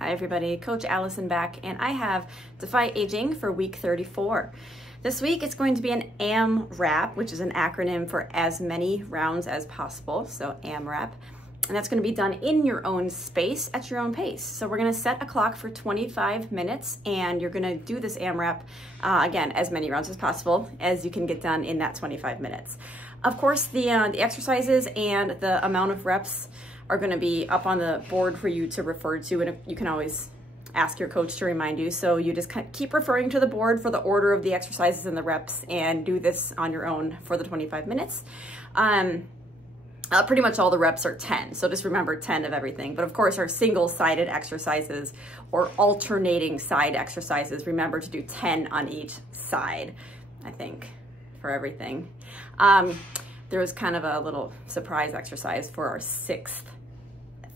Hi everybody, Coach Allison back, and I have Defy Aging for week 34. This week it's going to be an AMRAP, which is an acronym for as many rounds as possible, so AMRAP. And that's going to be done in your own space at your own pace. So we're going to set a clock for 25 minutes and you're going to do this AMRAP, again, as many rounds as possible as you can get done in that 25 minutes. Of course, the exercises and the amount of reps are going to be up on the board for you to refer to, and you can always ask your coach to remind you. So you just keep referring to the board for the order of the exercises and the reps and do this on your own for the 25 minutes. Pretty much all the reps are 10, so just remember 10 of everything. But of course, our single-sided exercises or alternating side exercises, remember to do 10 on each side, I think, for everything. There was kind of a little surprise exercise for our 6th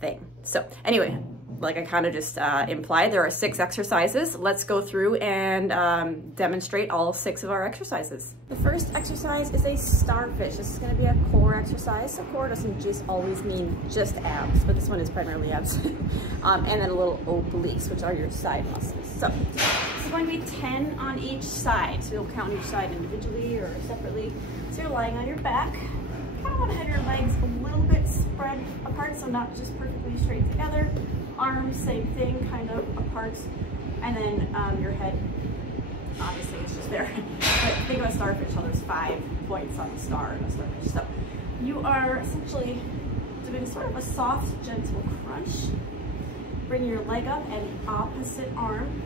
thing. So anyway, like I kind of just implied, there are 6 exercises. Let's go through and demonstrate all 6 of our exercises. The first exercise is a starfish. This is going to be a core exercise. So core doesn't just always mean just abs, but this one is primarily abs. And then a little obliques, which are your side muscles. So this is going to be 10 on each side. So you'll count each side individually or separately. So you're lying on your back. You kind of want to have your legs a little bit spread apart, so not just perfectly straight together. Arms, same thing, kind of apart. And then your head, obviously it's just there. But think of a starfish, how there's 5 points on the star in a starfish. So you are essentially doing sort of a soft, gentle crunch. Bring your leg up and the opposite arm.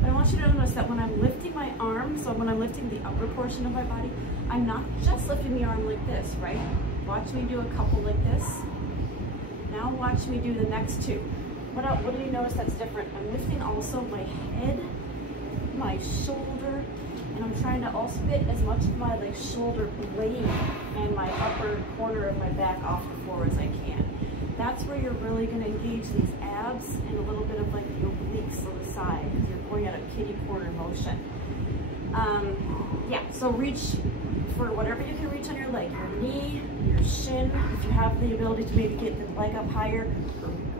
But I want you to notice that when I'm lifting my arm, so when I'm lifting the upper portion of my body, I'm not just lifting the arm like this, right? Watch me do a couple like this. Now watch me do the next 2. What do you notice that's different? I'm lifting also my head, my shoulder, and I'm trying to also get as much of my shoulder blade and my upper corner of my back off the floor as I can. That's where you're really going to engage these abs and a little bit of the obliques on the side, because you're going at a kitty corner motion. Yeah, so reach for whatever you can reach on your leg, your knee, your shin. If you have the ability to maybe get the leg up higher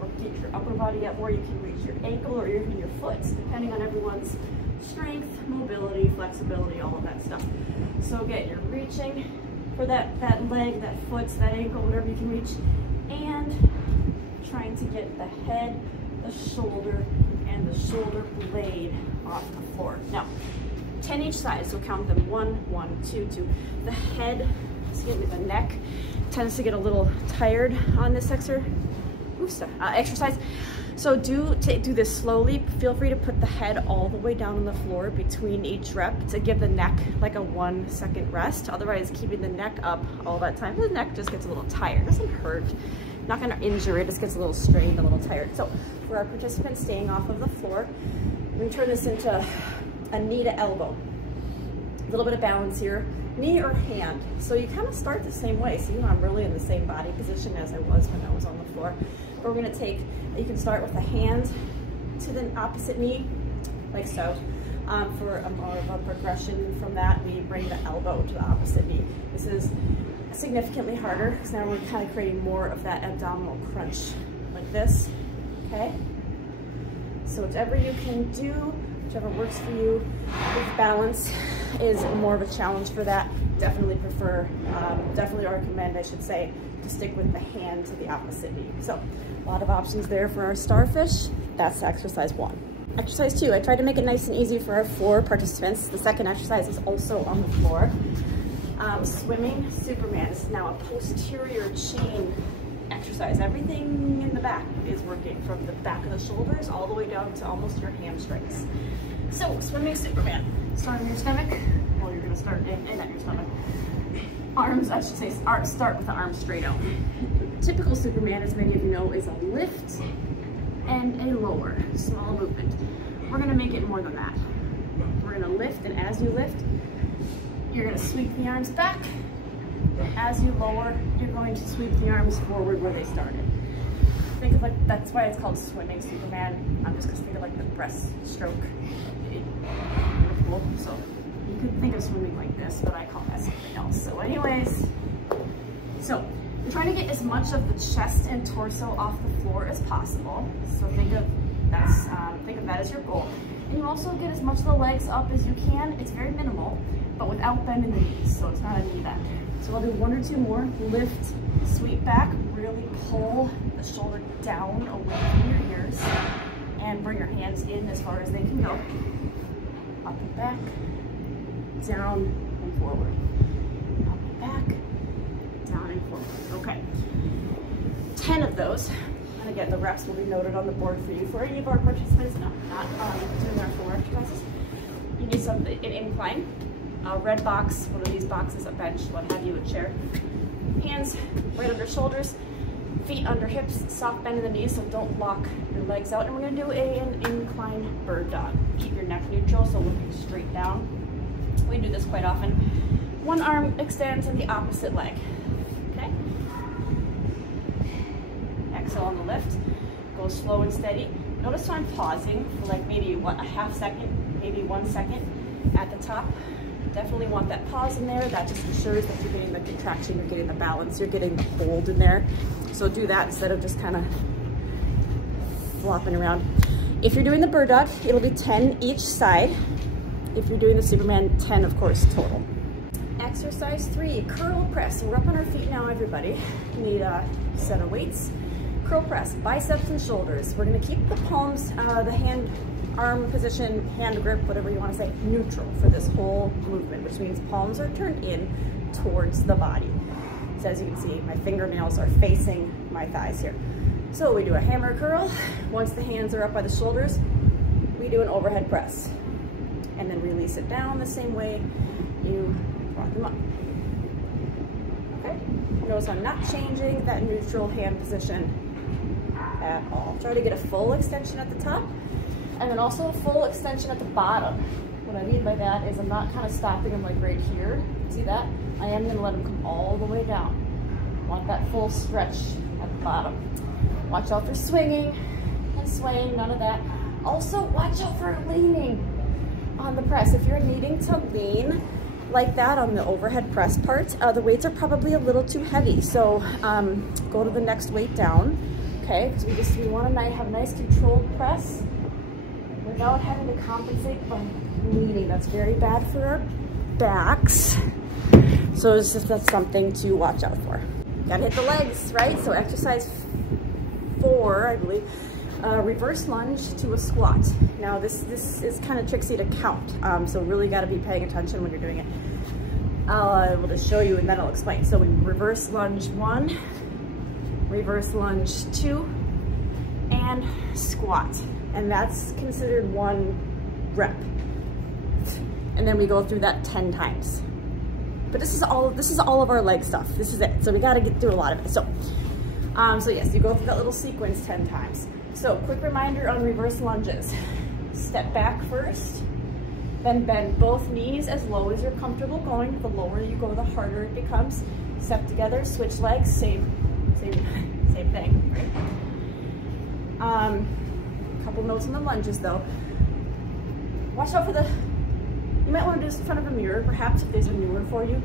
or get your upper body up more, you can reach your ankle or even your foot, depending on everyone's strength, mobility, flexibility, all of that stuff. So again, you're reaching for that leg, that foot, that ankle, whatever you can reach, and trying to get the head, the shoulder, and the shoulder blade off the floor. Now, 10 each side, so count them 1, 1, 2, 2. The head, excuse me, the neck tends to get a little tired on this exercise. So do this slowly. Feel free to put the head all the way down on the floor between each rep to give the neck like a 1 second rest. Otherwise, keeping the neck up all that time, the neck just gets a little tired. It doesn't hurt. Not gonna injure it, just gets a little strained, a little tired. So for our participants staying off of the floor, we can turn this into a knee to elbow. A little bit of balance here, knee or hand. So you kind of start the same way. So I'm really in the same body position as I was when I was on the floor. But we're gonna take, you can start with the hand to the opposite knee, like so. For a more of a progression from that, we bring the elbow to the opposite knee. This is significantly harder, because now we're kind of creating more of that abdominal crunch, like this, okay? So whatever you can do, whichever works for you. With balance is more of a challenge for that. Definitely recommend, I should say, to stick with the hand to the opposite knee. So a lot of options there for our starfish. That's exercise 1. Exercise 2, I tried to make it nice and easy for our floor participants. The second exercise is also on the floor. Swimming Superman. This is now a posterior chain exercise. Everything in the back is working, from the back of the shoulders all the way down to almost your hamstrings. So, swimming Superman. Start on your stomach. Well, you're going to start in at your stomach. Arms, I should say, start with the arms straight out. Typical Superman, as many of you know, is a lift and a lower, small movement. We're going to make it more than that. We're going to lift, and as you lift, you're going to sweep the arms back. As you lower, you're going to sweep the arms forward where they started. Think of that's why it's called swimming Superman. I'm just going to think of the breaststroke. Beautiful. So you could think of swimming like this, but I call that something else. So anyways, so I'm trying to get as much of the chest and torso off the floor as possible. So think of that as your goal. And you also get as much of the legs up as you can. It's very minimal, but without bending the knees, so it's not a knee bend. So I'll do 1 or 2 more. Lift, sweep back, really pull the shoulder down away from your ears, and bring your hands in as far as they can go. Up and back, down and forward. Up and back, down and forward. Okay. 10 of those. And again, the reps will be noted on the board for you. For any of our participants, no, not doing our full exercises. You need an incline, a red box, one of these boxes, a bench, what have you, a chair. Hands right under shoulders, feet under hips, soft bend in the knees, so don't lock your legs out. And we're gonna do an incline bird dog. Keep your neck neutral, so looking straight down. We do this quite often. One arm extends and the opposite leg, okay? Exhale on the lift, go slow and steady. Notice how I'm pausing for like maybe a half second, maybe 1 second at the top. Definitely want that pause in there. That just ensures that you're getting the contraction, you're getting the balance, you're getting the hold in there. So do that instead of just kind of flopping around. If you're doing the bird dog, it'll be 10 each side. If you're doing the Superman, 10 of course total. Exercise 3, curl press. So we're up on our feet now, everybody. You need a set of weights. Curl press, biceps and shoulders. We're gonna keep the palms, the hand, arm position, hand grip, whatever you wanna say, neutral for this whole movement, which means palms are turned in towards the body. So as you can see, my fingernails are facing my thighs here. So we do a hammer curl. Once the hands are up by the shoulders, we do an overhead press. And then release it down the same way you brought them up. Okay, notice I'm not changing that neutral hand position at all. Try to get a full extension at the top and then also a full extension at the bottom. What I mean by that is I'm not kind of stopping them like right here. See that? I am going to let them come all the way down. Want that full stretch at the bottom. Watch out for swinging and swaying, none of that. Also watch out for leaning on the press. If you're needing to lean like that on the overhead press part, the weights are probably a little too heavy. So go to the next weight down, okay? Because we want to have a nice controlled press without having to compensate by leaning. That's very bad for our backs. So that's something to watch out for. Gotta hit the legs, right? So exercise 4, I believe. Reverse lunge to a squat. Now this is kind of tricksy to count, so really got to be paying attention when you're doing it. I will just show you and then I'll explain. So we reverse lunge 1, reverse lunge 2, and squat. And that's considered 1 rep. And then we go through that 10 times. But this is all of our leg stuff. This is it. So we got to get through a lot of it. So yes, you go through that little sequence 10 times. So quick reminder on reverse lunges. Step back first, then bend both knees as low as you're comfortable going. The lower you go, the harder it becomes. Step together, switch legs, same thing, right? Couple notes on the lunges though. Watch out for you might want to do this in front of a mirror, perhaps if these are newer for you,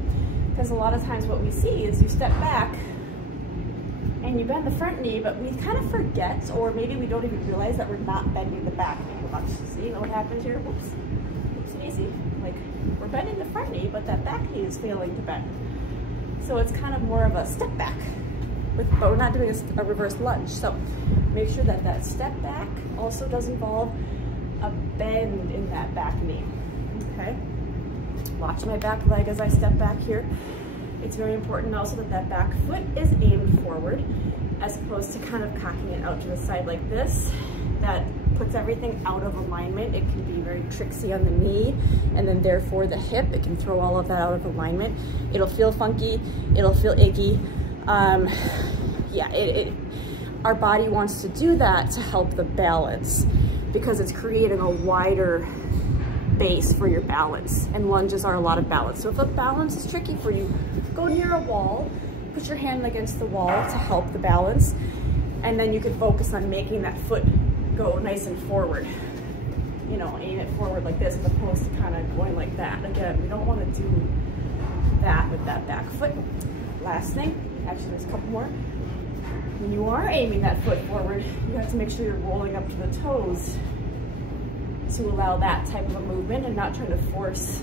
because a lot of times what we see is you step back and you bend the front knee, but we kind of forget, or maybe we don't even realize that we're not bending the back knee much. See what happens here? Whoops, it's easy. Like, we're bending the front knee, but that back knee is failing to bend. So it's kind of more of a step back, but we're not doing a reverse lunge. So make sure that that step back also does involve a bend in that back knee, okay? Watch my back leg as I step back here. It's very important also that that back foot is aimed forward as opposed to kind of cocking it out to the side like this. That puts everything out of alignment. It can be very tricksy on the knee and then therefore the hip. It can throw all of that out of alignment. It'll feel funky, it'll feel icky. Yeah, our body wants to do that to help the balance because it's creating a wider base for your balance, and lunges are a lot of balance. So if a balance is tricky for you, go near a wall, put your hand against the wall to help the balance, and then you can focus on making that foot go nice and forward. You know, aim it forward like this as opposed to kind of going like that. Again, we don't want to do that with that back foot. Last thing, Actually, there's a couple more. When you are aiming that foot forward, you have to make sure you're rolling up to the toes to allow that type of a movement and not trying to force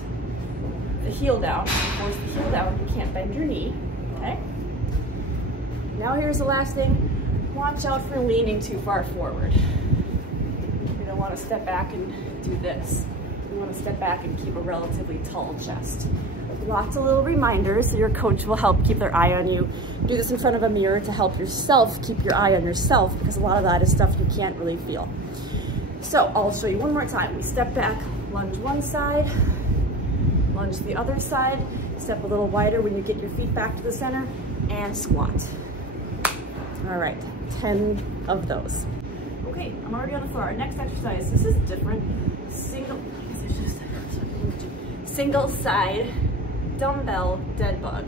the heel down. If you force the heel down, you can't bend your knee, okay? Now here's the last thing. Watch out for leaning too far forward. You don't want to step back and do this. You want to step back and keep a relatively tall chest. Lots of little reminders so your coach will help keep their eye on you. Do this in front of a mirror to help yourself keep your eye on yourself, because a lot of that is stuff you can't really feel. So I'll show you one more time. We step back, lunge one side, lunge the other side, step a little wider when you get your feet back to the center, and squat. All right, 10 of those. Okay, I'm already on the floor. Our next exercise, this is different. Single side dumbbell dead bug.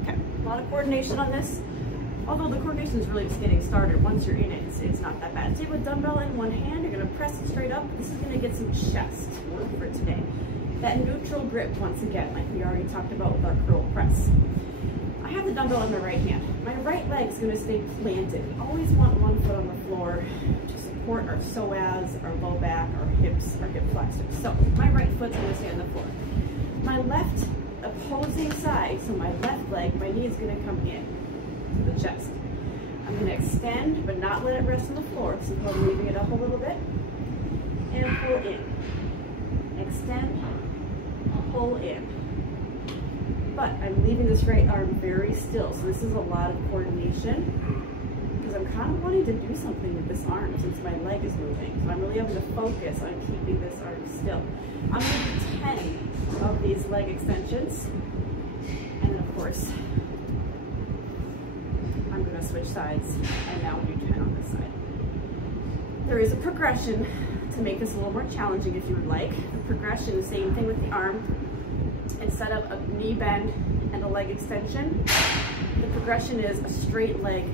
Okay, a lot of coordination on this. Although the coordination is really just getting started. Once you're in it, it's not that bad. Take a dumbbell in one hand, you're gonna press it straight up. This is gonna get some chest work for today. That neutral grip, once again, like we already talked about with our curl press. I have the dumbbell in my right hand. My right leg is gonna stay planted. We always want one foot on the floor to support our psoas, our low back, our hips, our hip flexors. So my right foot's gonna stay on the floor. My left opposing side, so my left leg, my knee is gonna come in to the chest. I'm gonna extend, but not let it rest on the floor. So I'm leaving it up a little bit, and pull in. Extend, pull in. But I'm leaving this right arm very still, so this is a lot of coordination, because I'm kind of wanting to do something with this arm since my leg is moving. So I'm really having to focus on keeping this arm still. I'm going to do 10 of these leg extensions, and then of course, I'm going to switch sides, and now we'll do 10 on this side. There is a progression to make this a little more challenging if you would like. The progression, the same thing with the arm. Instead of a knee bend and a leg extension, the progression is a straight leg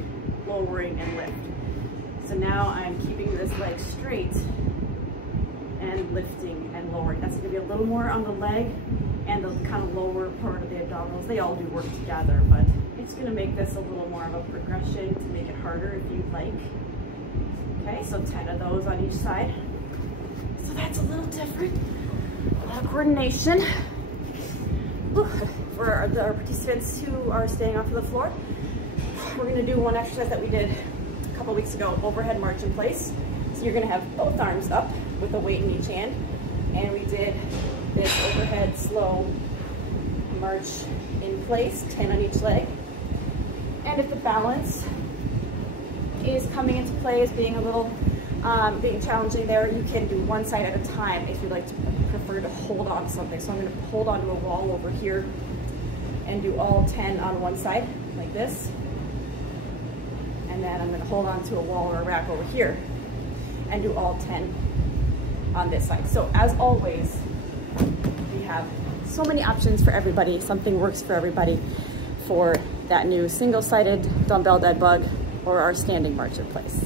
lowering and lift. So now I'm keeping this leg straight and lifting and lowering. That's gonna be a little more on the leg and the kind of lower part of the abdominals. They all do work together, but it's gonna make this a little more of a progression to make it harder if you'd like. Okay, so 10 of those on each side. So that's a little different. A lot of coordination. For our participants who are staying off of the floor, we're going to do one exercise that we did a couple weeks ago, overhead march in place. So you're going to have both arms up with a weight in each hand, and we did this overhead slow march in place, 10 on each leg. And if the balance is coming into play as being a little being challenging there, you can do one side at a time if you like to prefer to hold on to something. So I'm going to hold onto a wall over here and do all 10 on one side like this, and then I'm going to hold on to a wall or a rack over here and do all 10 on this side. So as always, we have so many options for everybody. Something works for everybody for that new single-sided dumbbell dead bug or our standing march in place.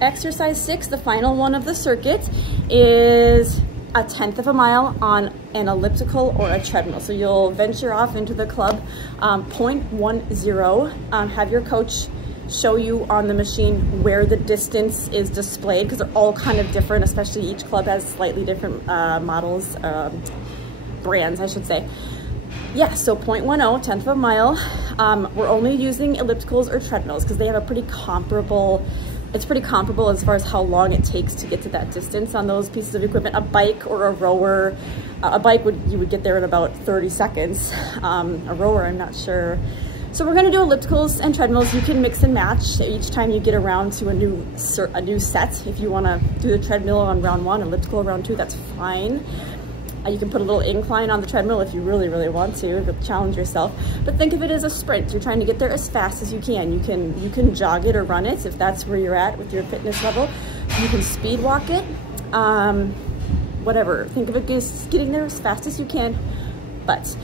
Exercise 6, the final one of the circuit, is a 1/10 of a mile on an elliptical or a treadmill. So you'll venture off into the club, 0.10, have your coach show you on the machine where the distance is displayed, because they're all kind of different, especially each club has slightly different models, brands, I should say. Yeah, so 0.10, 1/10 of a mile. We're only using ellipticals or treadmills because they have a pretty comparable, it's pretty comparable as far as how long it takes to get to that distance on those pieces of equipment. A bike or a rower, a bike you would get there in about 30 seconds. A rower, I'm not sure. So we're gonna do ellipticals and treadmills. You can mix and match each time you get around to a new set. If you wanna do the treadmill on round 1, elliptical round 2, that's fine. You can put a little incline on the treadmill if you really, really want to challenge yourself. But think of it as a sprint. You're trying to get there as fast as you can. You can jog it or run it if that's where you're at with your fitness level. You can speed walk it, whatever. Think of it as getting there as fast as you can. But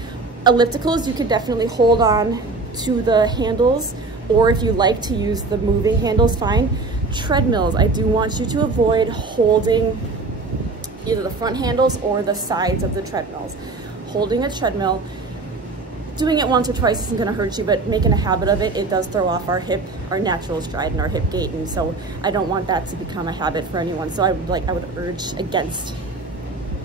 ellipticals, you could definitely hold on to the handles, or if you like to use the moving handles, fine. Treadmills, I do want you to avoid holding either the front handles or the sides of the treadmills. Holding a treadmill doing it once or twice isn't gonna hurt you, but making a habit of it, it does throw off our natural stride and our hip gait. And so I don't want that to become a habit for anyone. So I would urge against,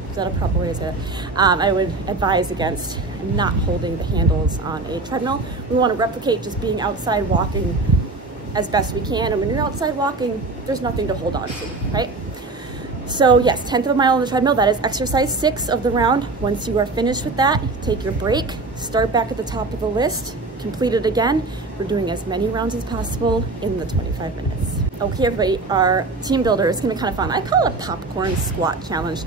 is that a proper way to say that? I would advise against not holding the handles on a treadmill. We want to replicate just being outside walking as best we can. And when you're outside walking, there's nothing to hold on to, right? So yes, 1/10 of a mile on the treadmill, that is exercise 6 of the round. Once you are finished with that, take your break, start back at the top of the list, complete it again. We're doing as many rounds as possible in the 25 minutes. Okay, everybody, our team builder is gonna be kind of fun. I call it a popcorn squat challenge.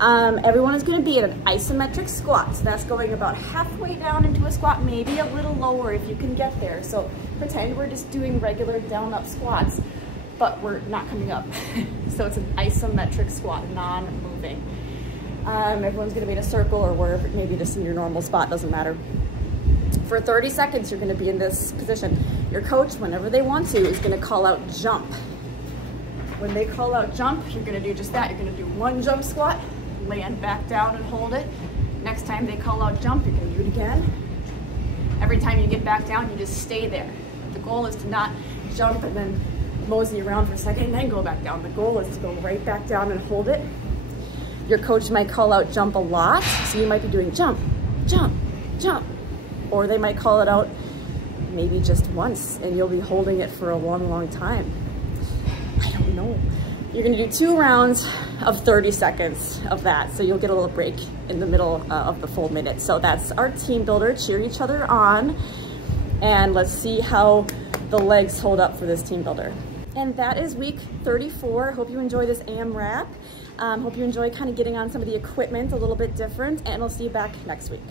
Everyone is gonna be at an isometric squat. So that's going about halfway down into a squat, maybe a little lower if you can get there. So pretend we're just doing regular down-up squats, but we're not coming up. So it's an isometric squat, non-moving. Everyone's gonna be in a circle or wherever, maybe just in your normal spot, doesn't matter. For 30 seconds, you're gonna be in this position. Your coach, whenever they want to, is gonna call out jump. When they call out jump, you're gonna do just that. You're gonna do 1 jump squat, land back down and hold it. Next time they call out jump, you're gonna do it again. Every time you get back down, you just stay there. The goal is to not jump and then mosey around for a second and then go back down. The goal is to go right back down and hold it. Your coach might call out jump a lot, so you might be doing jump, jump, jump. Or they might call it out maybe just once and you'll be holding it for a long, long time. I don't know. You're gonna do 2 rounds of 30 seconds of that, so you'll get a little break in the middle of the full minute. So that's our team builder, cheer each other on, and let's see how the legs hold up for this team builder. And that is week 34. Hope you enjoy this AMRAP. Hope you enjoy kind of getting on some of the equipment a little bit different, and I'll see you back next week.